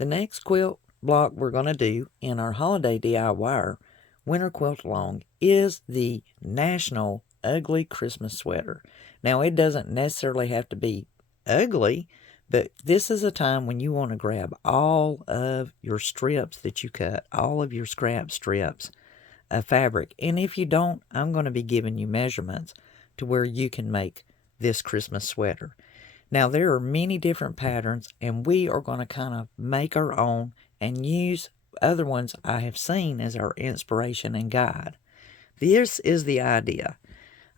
The next quilt block we're going to do in our holiday DIY Winter Quilt Along is the National Ugly Christmas Sweater. Now, it doesn't necessarily have to be ugly, but this is a time when you want to grab all of your strips that you cut, all of your scrap strips of fabric. And if you don't, I'm going to be giving you measurements to where you can make this Christmas sweater. Now, there are many different patterns, and we are going to kind of make our own and use other ones I have seen as our inspiration and guide. This is the idea.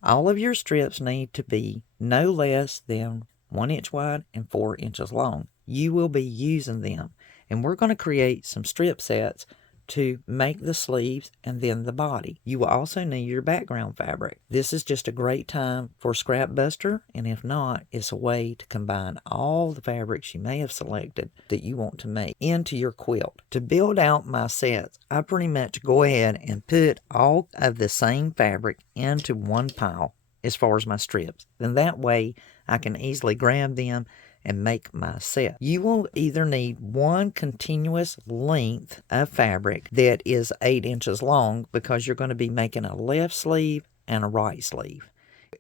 All of your strips need to be no less than 1 inch wide and 4 inches long. You will be using them, and we're going to create some strip sets to make the sleeves and then the body. You will also need your background fabric. This is just a great time for scrap buster, and if not, it's a way to combine all the fabrics you may have selected that you want to make into your quilt. To build out my sets, I pretty much go ahead and put all of the same fabric into one pile as far as my strips. Then that way I can easily grab them and make my set. You will either need one continuous length of fabric that is 8 inches long, because you're going to be making a left sleeve and a right sleeve.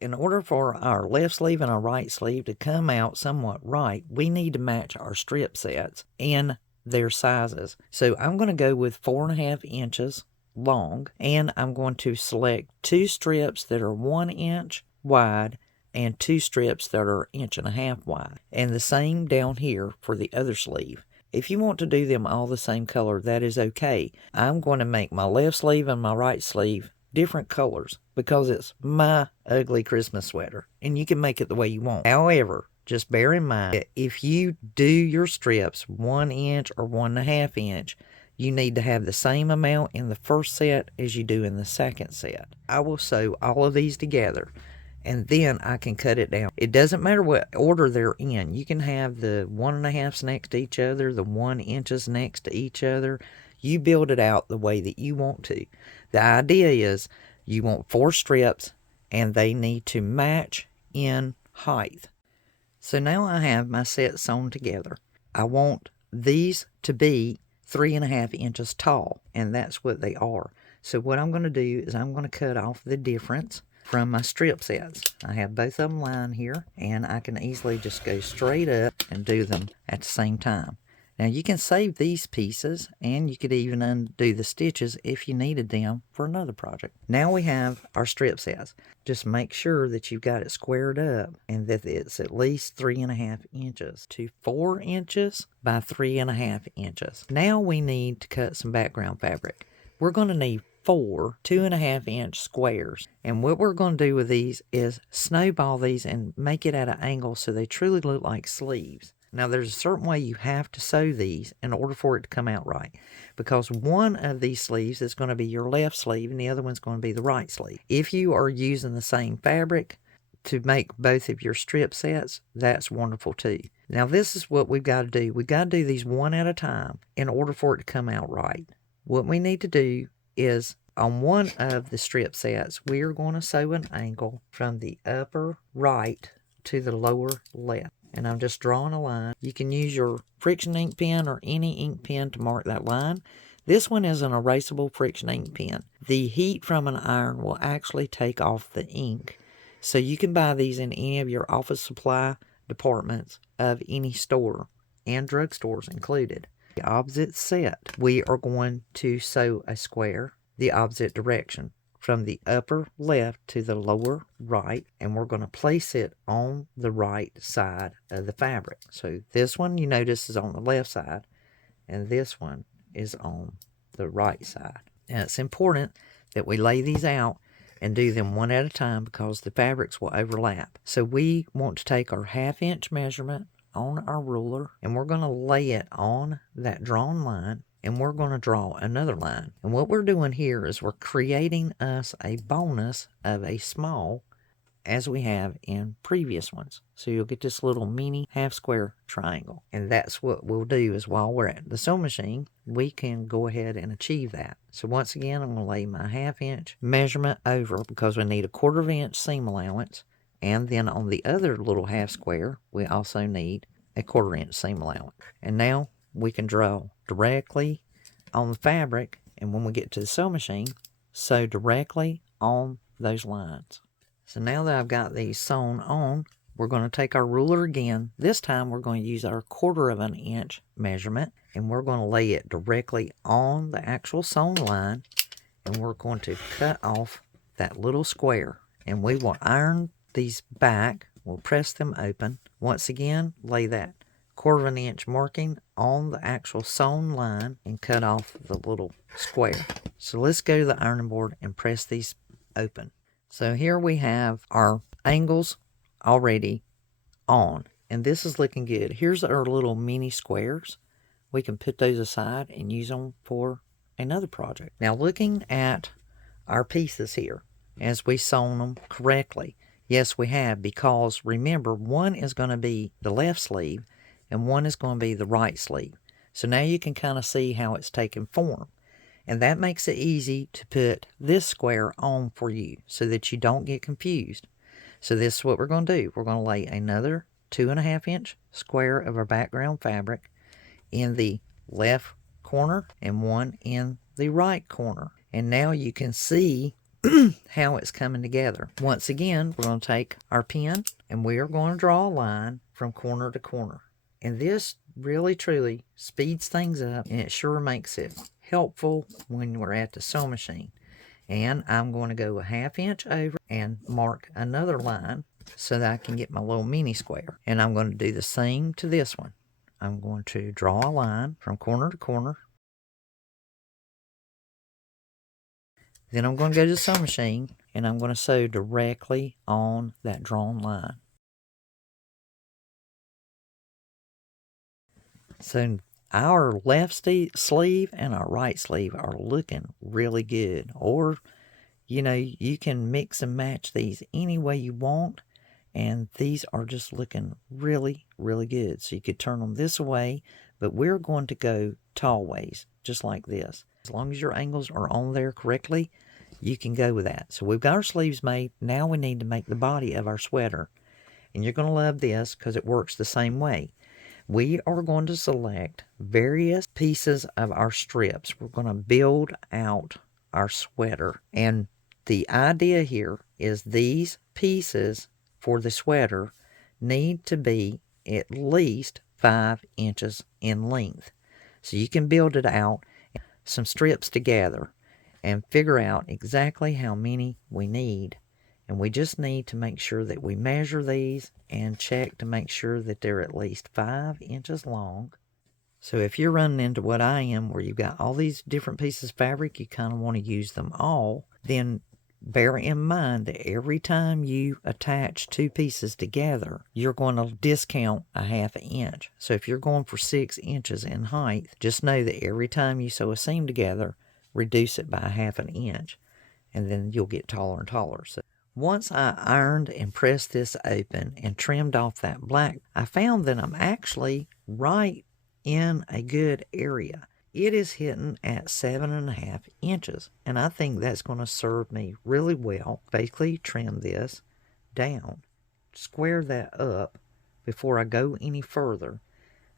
In order for our left sleeve and our right sleeve to come out somewhat right, we need to match our strip sets in their sizes. So I'm going to go with 4.5 inches long, and I'm going to select 2 strips that are 1 inch wide and 2 strips that are 1.5 inches wide. And the same down here for the other sleeve. If you want to do them all the same color, that is okay. I'm going to make my left sleeve and my right sleeve different colors because it's my ugly Christmas sweater, and you can make it the way you want. However, just bear in mind that if you do your strips 1 inch or 1.5 inch, you need to have the same amount in the first set as you do in the second set. I will sew all of these together, and then I can cut it down. It doesn't matter what order they're in. You can have the 1.5s next to each other, the 1 inches next to each other. You build it out the way that you want to. The idea is you want 4 strips, and they need to match in height. So now I have my set sewn together. I want these to be 3.5 inches tall, and that's what they are. So what I'm going to do is I'm going to cut off the difference from my strip sets. I have both of them lined here, and I can easily just go straight up and do them at the same time. Now you can save these pieces, and you could even undo the stitches if you needed them for another project. Now we have our strip sets. Just make sure that you've got it squared up and that it's at least 3.5 inches to 4 inches by 3.5 inches. Now we need to cut some background fabric. We're going to need 4 2.5 inch squares, and what we're going to do with these is snowball these and make it at an angle so they truly look like sleeves. Now there's a certain way you have to sew these in order for it to come out right, because one of these sleeves is going to be your left sleeve and the other one's going to be the right sleeve. If you are using the same fabric to make both of your strip sets, that's wonderful too. Now this is what we've got to do. We've got to do these one at a time in order for it to come out right. What we need to do is on one of the strip sets, we are going to sew an angle from the upper right to the lower left. And I'm just drawing a line. You can use your friction ink pen or any ink pen to mark that line. This one is an erasable friction ink pen. The heat from an iron will actually take off the ink. So you can buy these in any of your office supply departments of any store, and drugstores included. The opposite set, we are going to sew a square the opposite direction from the upper left to the lower right, and we're going to place it on the right side of the fabric. So this one, you notice, is on the left side, and this one is on the right side. And it's important that we lay these out and do them one at a time because the fabrics will overlap. So we want to take our 1/2 inch measurement on our ruler, and we're going to lay it on that drawn line, and we're going to draw another line. And what we're doing here is we're creating us a bonus of a small, as we have in previous ones. So you'll get this little mini half square triangle. And that's what we'll do, is while we're at the sewing machine, we can go ahead and achieve that. So once again, I'm going to lay my 1/2 inch measurement over, because we need a 1/4 inch seam allowance. And then on the other little half square, we also need a 1/4 inch seam allowance. And now we can draw directly on the fabric, and when we get to the sewing machine, sew directly on those lines. So now that I've got these sewn on, we're going to take our ruler again. This time we're going to use our 1/4 of an inch measurement, and we're going to lay it directly on the actual sewn line, and we're going to cut off that little square. And we will iron these back. We'll press them open. Once again, lay that 1/4 of an inch marking on the actual sewn line and cut off the little square. So let's go to the ironing board and press these open. So here we have our angles already on, and this is looking good. Here's our little mini squares. We can put those aside and use them for another project. Now, looking at our pieces here, as we sewn them correctly, yes, we have, because remember, one is going to be the left sleeve and one is going to be the right sleeve. So now you can kind of see how it's taken form. And that makes it easy to put this square on for you so that you don't get confused. So this is what we're going to do. We're going to lay another 2.5 inch square of our background fabric in the left corner and one in the right corner. And now you can see how it's coming together. Once again, we're going to take our pen and we are going to draw a line from corner to corner. And this really truly speeds things up, and it sure makes it helpful when we're at the sewing machine. And I'm going to go 1/2 inch over and mark another line so that I can get my little mini square. And I'm going to do the same to this one. I'm going to draw a line from corner to corner. Then I'm going to go to the sewing machine and I'm going to sew directly on that drawn line. So our left sleeve and our right sleeve are looking really good. Or, you know, you can mix and match these any way you want. And these are just looking really, really good. So you could turn them this way, but we're going to go tall ways, just like this. As long as your angles are on there correctly, you can go with that. So we've got our sleeves made. Now we need to make the body of our sweater. And you're going to love this because it works the same way. We are going to select various pieces of our strips. We're going to build out our sweater. And the idea here is these pieces for the sweater need to be at least 5 inches in length. So you can build it out, some strips together, and figure out exactly how many we need. And we just need to make sure that we measure these and check to make sure that they're at least 5 inches long. So if you're running into what I am, where you've got all these different pieces of fabric, you kind of want to use them all, then bear in mind that every time you attach 2 pieces together, you're going to discount 1/2 inch. So if you're going for 6 inches in height, just know that every time you sew a seam together, reduce it by 1/2 inch, and then you'll get taller and taller. So once I ironed and pressed this open and trimmed off that black, I found that I'm actually right in a good area. It is hitting at 7.5 inches, and I think that's going to serve me really well. Basically, trim this down, square that up before I go any further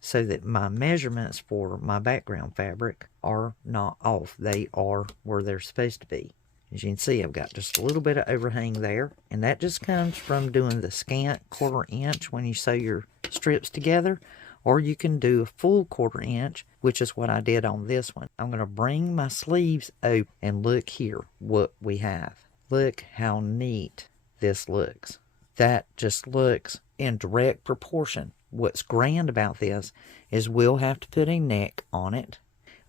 so that my measurements for my background fabric are not off. They are where they're supposed to be. As you can see, I've got just a little bit of overhang there, and that just comes from doing the scant 1/4 inch when you sew your strips together, or you can do a full 1/4 inch, which is what I did on this one. I'm going to bring my sleeves open and look here what we have. Look how neat this looks. That just looks in direct proportion. What's grand about this is we'll have to put a neck on it.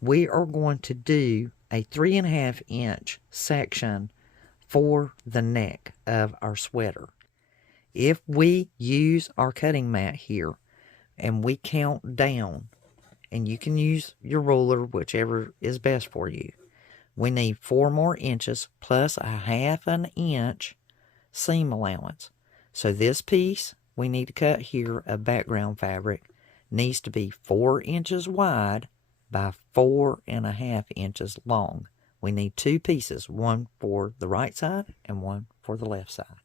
We are going to do a 3.5 inch section for the neck of our sweater. If we use our cutting mat here and we count down, and you can use your ruler, whichever is best for you, we need 4 more inches plus 1/2 inch seam allowance. So this piece we need to cut here of background fabric needs to be 4 inches wide by 4.5 inches long. We need 2 pieces, one for the right side and one for the left side.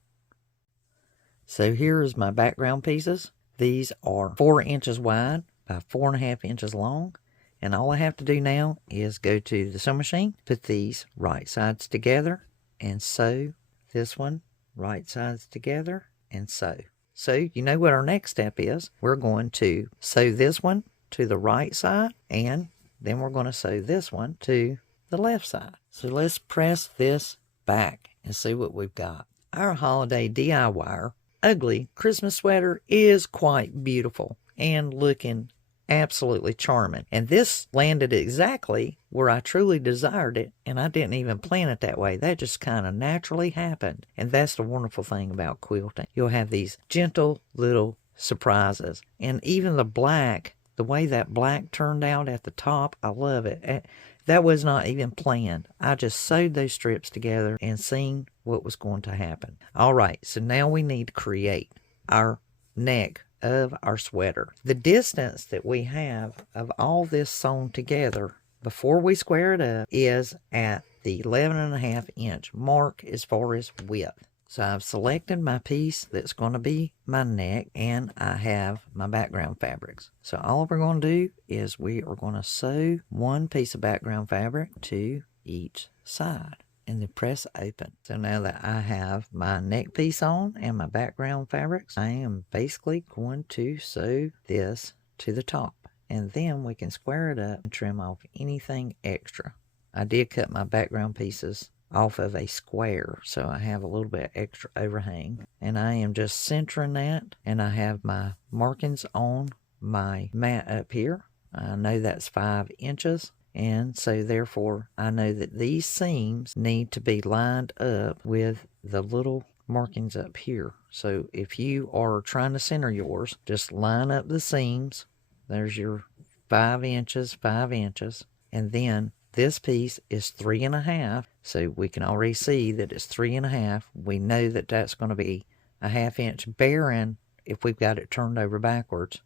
So here is my background pieces. These are 4 inches wide by 4.5 inches long. And all I have to do now is go to the sewing machine, put these right sides together, and sew this one right sides together, and sew. So you know what our next step is. We're going to sew this one to the right side, and then we're going to sew this one to the left side. So let's press this back and see what we've got. Our holiday DIY ugly Christmas sweater is quite beautiful and looking absolutely charming. And this landed exactly where I truly desired it, and I didn't even plan it that way. That just kind of naturally happened. And that's the wonderful thing about quilting. You'll have these gentle little surprises. And even the black, the way that black turned out at the top, I love it. That was not even planned. I just sewed those strips together and seen what was going to happen. All right, so now we need to create our neck of our sweater. The distance that we have of all this sewn together before we square it up is at the 11.5 inch mark as far as width. So I've selected my piece that's going to be my neck, and I have my background fabrics. So all we're going to do is we are going to sew one piece of background fabric to each side, and then press open. So now that I have my neck piece on and my background fabrics, I am basically going to sew this to the top, and then we can square it up and trim off anything extra. I did cut my background pieces off of a square, so I have a little bit extra overhang, and I am just centering that, and I have my markings on my mat up here. I know that's 5 inches. And so therefore I know that these seams need to be lined up with the little markings up here. So if you are trying to center yours, just line up the seams. There's your 5 inches, 5 inches. And then this piece is 3.5. So we can already see that it's 3.5. We know that that's going to be a 1/2 inch bearing if we've got it turned over backwards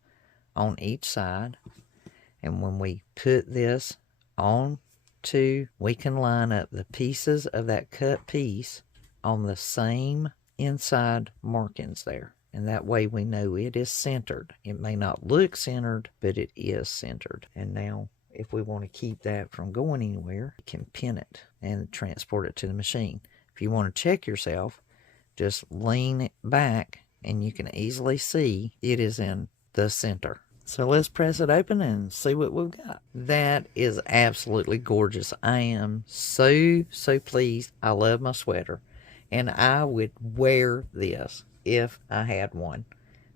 on each side. And when we put this on we can line up the pieces of that cut piece on the same inside markings there, and that way we know it is centered. It may not look centered, but it is centered. And now if we want to keep that from going anywhere, we can pin it and transport it to the machine. If you want to check yourself, just lean it back and you can easily see it is in the center. So let's press it open and see what we've got. That is absolutely gorgeous. I am so pleased. I love my sweater, and I would wear this if I had one.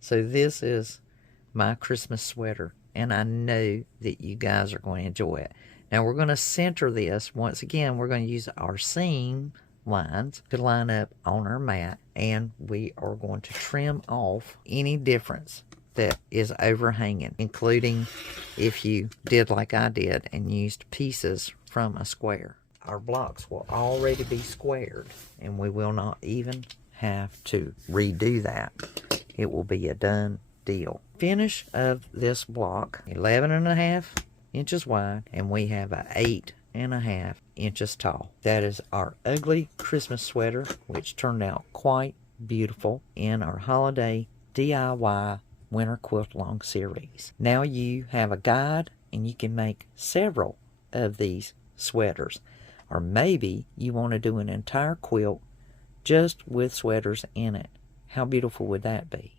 So this is my Christmas sweater, and I know that you guys are going to enjoy it. Now we're going to center this. Once again, we're going to use our seam lines to line up on our mat, and we are going to trim off any difference that is overhanging, including if you did like I did and used pieces from a square. Our blocks will already be squared, and we will not even have to redo that. It will be a done deal. Finish of this block, 11.5 inches wide, and we have a 8.5 inches tall. That is our ugly Christmas sweater, which turned out quite beautiful in our holiday DIY Winter Quilt Along Series. Now you have a guide, and you can make several of these sweaters. Or maybe you want to do an entire quilt just with sweaters in it. How beautiful would that be?